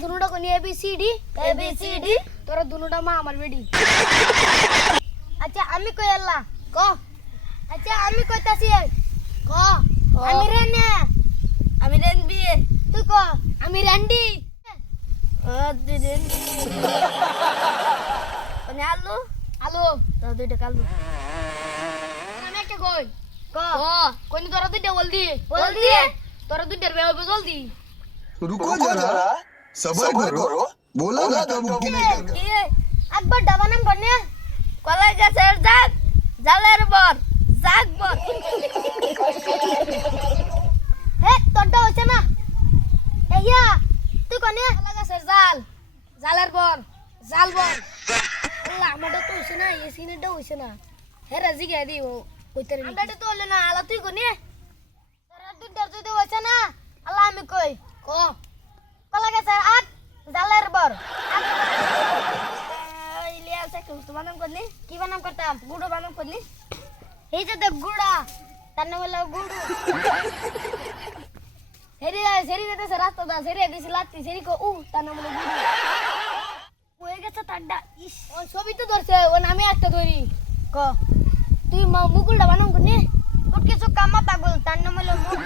দুনুটা কোনি ABCD ABCD তোরা দুনুটা মা আমার বেডি আচ্ছা আমি কই আল্লাহ ক আচ্ছা আমি কইতাছি ক আমি রেনে আমি রেনবি তুই ক আমি রেন্ডি তুই রেনে কোনি আলু আলু তোরা দুইটা কালু আমি একটা কই ক ক কোনি তোরা দুইটা বলদি বলদি তোরা দুইটার বেও জলদি रुको जरा सबर करो बोला ना तब मुमकिन नहीं करना কি আকবার ডাবা নাম বনে কলাই গাছের জাগ জালের বর জাগ বর হে তোরটা হইছে না এইয়া তুই কনে কলাই গাছের জাল জালের বর জাল বর আল্লাহ আমারটা তো হইছে না এই সিনেরটা হইছে না হে রাজি গে দি ও কইতারে নি আমরাটা তো হলো না আলা তুই কনে তোরা দুইটার যদি হইছে না আল্লাহ আমি কই ক কলা গেছে আট জালের বর ইলিয়া আছে তো বানাম করনি কি বানাম করতাম গুড়ো বানাম করনি এই যে দেখ গুড়া তার নাম হলো গুড়ু সেরি সেরি যেতেছে রাস্তা দা সেরি দিছি লাত্তি সেরি কো তার নাম হলো গুড়ো হয়ে গেছে তারটা ইস ও ছবি তো ধরছে ও নামে একটা ধরি ক তুই মুকুলটা বানাম করনি উঠ কিছু কামা পাগল তার নাম হলো মুখ